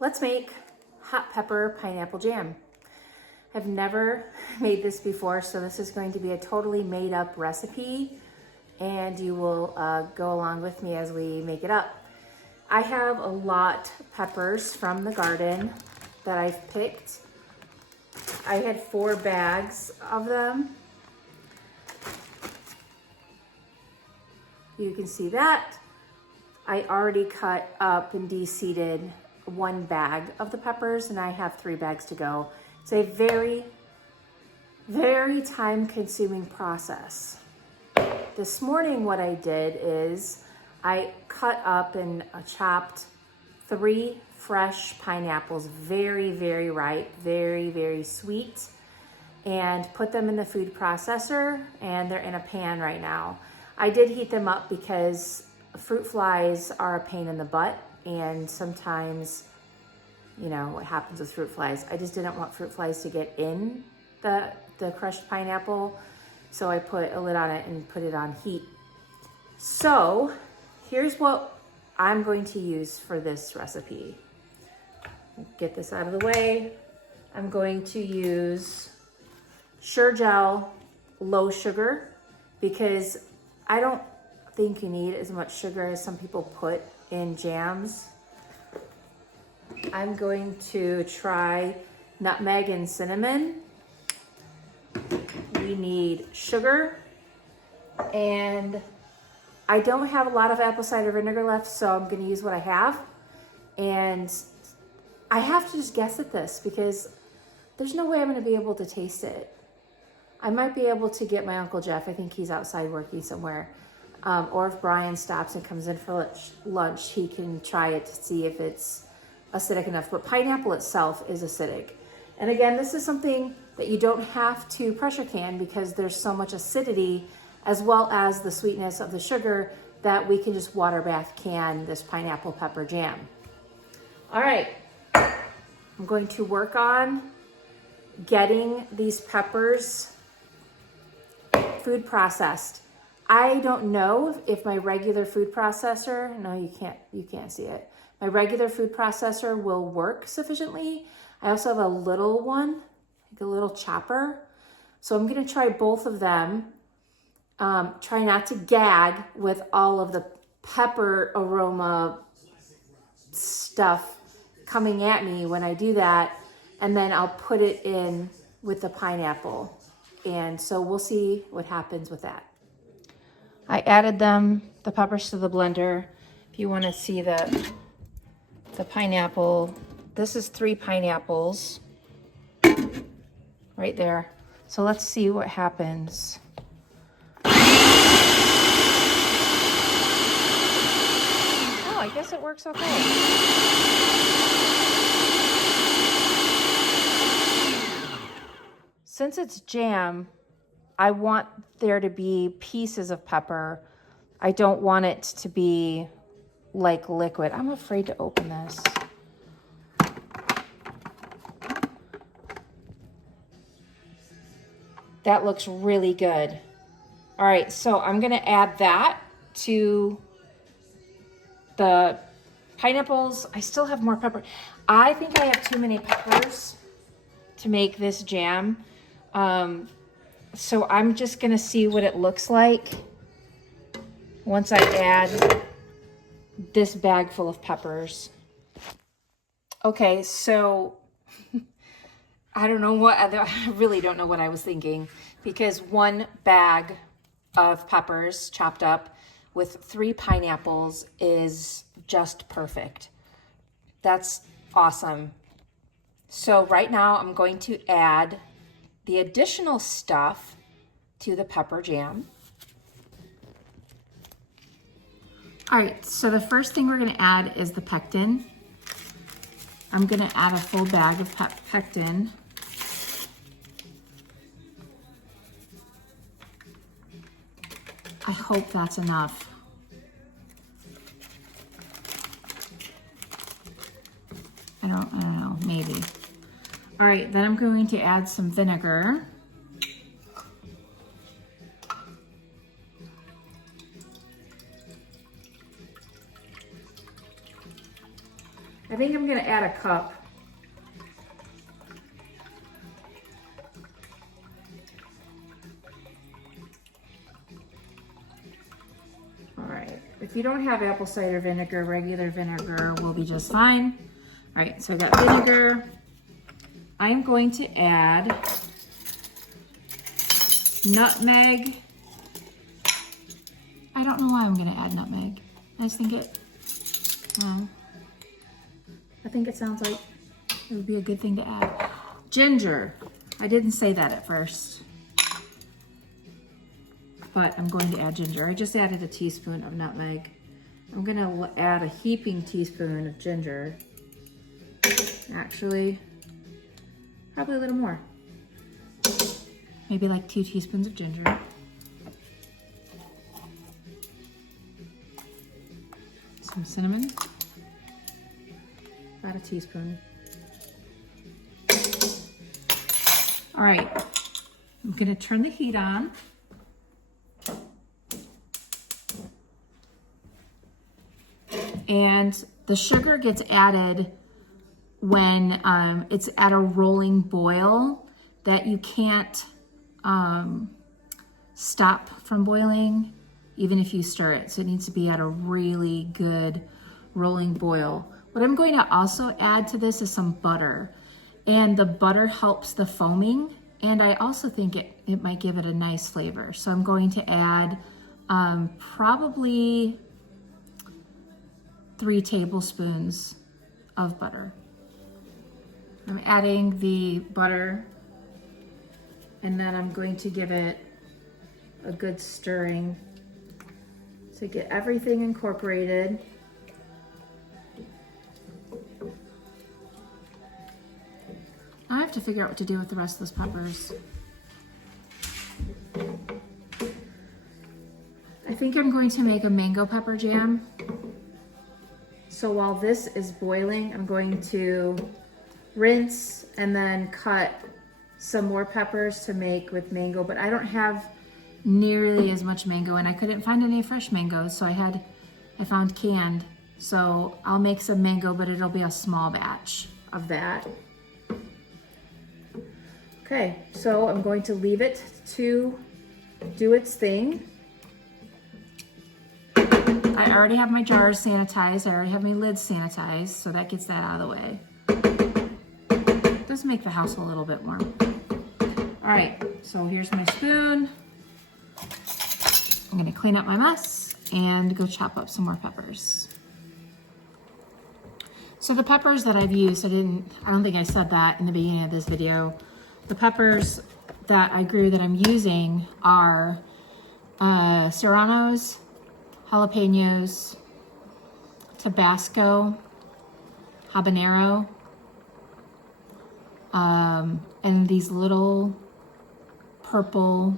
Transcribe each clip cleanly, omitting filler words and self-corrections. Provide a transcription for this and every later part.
let's make hot pepper pineapple jam. I've never made this before, so this is going to be a totally made up recipe, and you will go along with me as we make it up. I have a lot of peppers from the garden that I've picked. I had 4 bags of them. You can see that. I already cut up and de-seeded 1 bag of the peppers, and I have 3 bags to go. It's a very, very time-consuming process. This morning what I did is I cut up and chopped 3 fresh pineapples, very, very ripe, very, very sweet, and put them in the food processor, and they're in a pan right now. I did heat them up because fruit flies are a pain in the butt, and sometimes, you know, what happens with fruit flies. I just didn't want fruit flies to get in the crushed pineapple, so I put a lid on it and put it on heat. So here's what I'm going to use for this recipe. Get this out of the way. I'm going to use Sure-Jell low sugar because I don't think you need as much sugar as some people put in jams. I'm going to try nutmeg and cinnamon. We need sugar, and I don't have a lot of apple cider vinegar left, so I'm going to use what I have. And I have to just guess at this because there's no way I'm going to be able to taste it. I might be able to get my Uncle Jeff. I think he's outside working somewhere. Or if Brian stops and comes in for lunch, he can try it to see if it's acidic enough. But pineapple itself is acidic. And again, this is something that you don't have to pressure can because there's so much acidity as well as the sweetness of the sugar that we can just water bath can this pineapple pepper jam. All right, I'm going to work on getting these peppers food processed. I don't know if my regular food processor, no, you can't see it. My regular food processor will work sufficiently. I also have a little one, like a little chopper. So I'm gonna try both of them. Try not to gag with all of the pepper aroma stuff coming at me when I do that. And then I'll put it in with the pineapple. And so we'll see what happens with that. I added the peppers to the blender. If you want to see the pineapple, this is 3 pineapples right there. So let's see what happens. Oh, I guess it works okay. Since it's jam, I want there to be pieces of pepper. I don't want it to be like liquid. I'm afraid to open this. That looks really good. All right, so I'm gonna add that to the pineapples. I still have more pepper. I think I have too many peppers to make this jam. So I'm just gonna see what it looks like once I add this bag full of peppers. Okay, so I don't know what, I really don't know what I was thinking because 1 bag of peppers chopped up with 3 pineapples is just perfect. That's awesome. So right now I'm going to add the additional stuff to the pepper jam. All right, so the first thing we're gonna add is the pectin. I'm gonna add a full bag of pectin. I hope that's enough. I don't know, maybe. All right, then I'm going to add some vinegar. I think I'm gonna add a cup. All right, if you don't have apple cider vinegar, regular vinegar will be just fine. All right, so I got vinegar. I'm going to add nutmeg. I don't know why I'm gonna add nutmeg. I just think I think it sounds like it would be a good thing to add. Ginger. I didn't say that at first, but I'm going to add ginger. I just added a teaspoon of nutmeg. I'm gonna add a heaping teaspoon of ginger. Actually, probably a little more. Maybe like 2 teaspoons of ginger. Some cinnamon. About a teaspoon. All right, I'm gonna turn the heat on. And the sugar gets added when it's at a rolling boil that you can't stop from boiling, even if you stir it. So it needs to be at a really good rolling boil. What I'm going to also add to this is some butter. And the butter helps the foaming. And I also think it might give it a nice flavor. So I'm going to add probably 3 tablespoons of butter. I'm adding the butter, and then I'm going to give it a good stirring to get everything incorporated. I have to figure out what to do with the rest of those peppers. I think I'm going to make a mango pepper jam. So while this is boiling, I'm going to rinse and then cut some more peppers to make with mango, but I don't have nearly as much mango, and I couldn't find any fresh mangoes, so I found canned. So I'll make some mango, but it'll be a small batch of that. Okay, so I'm going to leave it to do its thing. I already have my jars sanitized. I already have my lids sanitized, so that gets that out of the way. Does make the house a little bit warm. All right, so here's my spoon. I'm gonna clean up my mess and go chop up some more peppers. So the peppers that I've used, I don't think I said that in the beginning of this video. The peppers that I grew that I'm using are serranos, jalapenos, Tabasco, habanero, and these little purple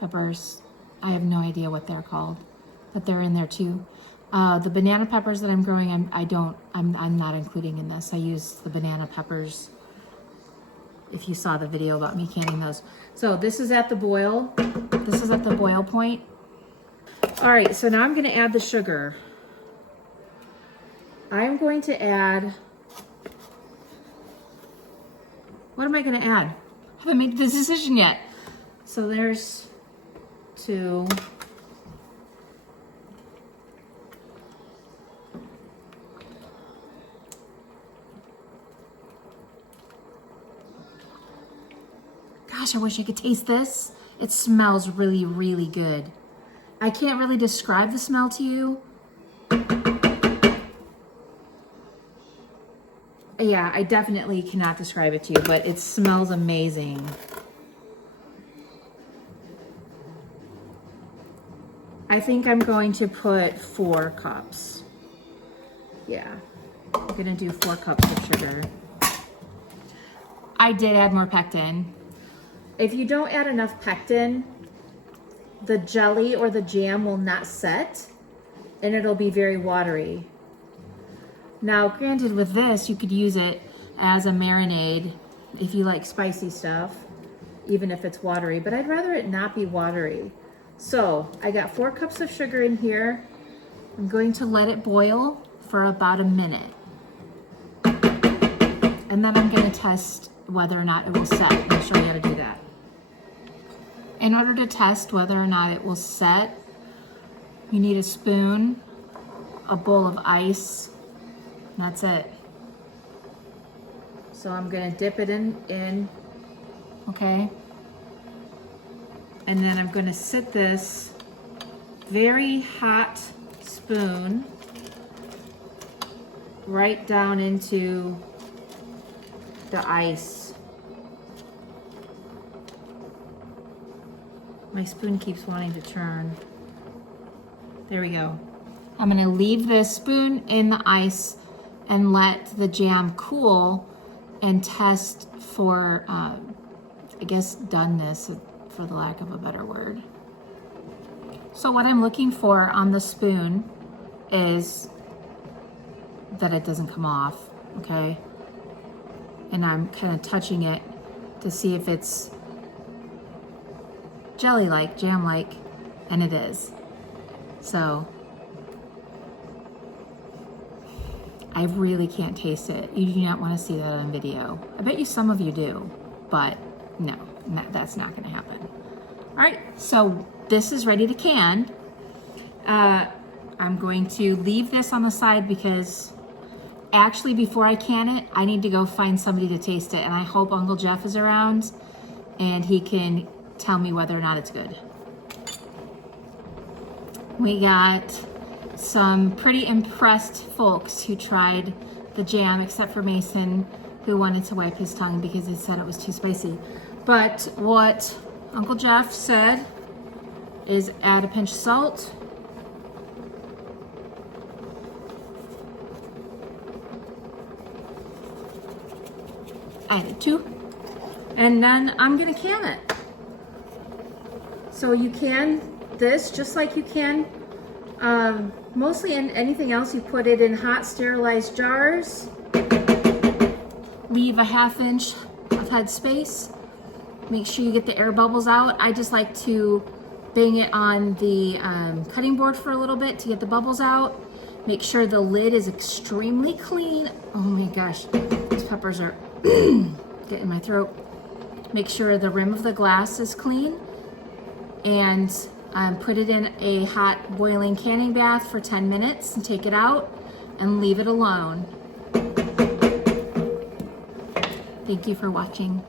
peppers. I have no idea what they're called, but they're in there too. The banana peppers that I'm growing, I'm not including in this. I use the banana peppers if you saw the video about me canning those. So this is at the boil. This is at the boil point. All right, so now I'm gonna add the sugar. I'm going to add, what am I gonna add? I haven't made this decision yet. So there's 2. Gosh, I wish I could taste this. It smells really, really good. I can't really describe the smell to you. Yeah, I definitely cannot describe it to you, but it smells amazing. I think I'm going to put 4 cups. Yeah, I'm gonna do 4 cups of sugar. I did add more pectin. If you don't add enough pectin, the jelly or the jam will not set and it'll be very watery. Now, granted, with this, you could use it as a marinade if you like spicy stuff, even if it's watery, but I'd rather it not be watery. So I got 4 cups of sugar in here. I'm going to let it boil for about a minute. And then I'm gonna test whether or not it will set. I'll show you how to do that. In order to test whether or not it will set, you need a spoon, a bowl of ice, and that's it. So I'm gonna dip it in, okay? And then I'm gonna sit this very hot spoon right down into the ice. My spoon keeps wanting to turn. There we go. I'm gonna leave this spoon in the ice and let the jam cool and test for, I guess, doneness, for the lack of a better word. So what I'm looking for on the spoon is that it doesn't come off, okay? And I'm kind of touching it to see if it's jelly-like, jam-like, and it is. So I really can't taste it. You do not want to see that on video. I bet you some of you do, but no, that's not going to happen. All right, so this is ready to can. I'm going to leave this on the side because actually before I can it, I need to go find somebody to taste it, and I hope Uncle Jeff is around and he can tell me whether or not it's good. We got some pretty impressed folks who tried the jam, except for Mason, who wanted to wipe his tongue because he said it was too spicy. But what Uncle Jeff said is add a pinch of salt, added 2, and then I'm gonna can it. So you can this just like you can mostly in anything else. You put it in hot sterilized jars, leave a 1/2 inch of head space, make sure you get the air bubbles out. I just like to bang it on the cutting board for a little bit to get the bubbles out. Make sure the lid is extremely clean. Oh my gosh, these peppers are getting in my throat. Make sure the rim of the glass is clean, and put it in a hot boiling canning bath for 10 minutes and take it out and leave it alone. Thank you for watching.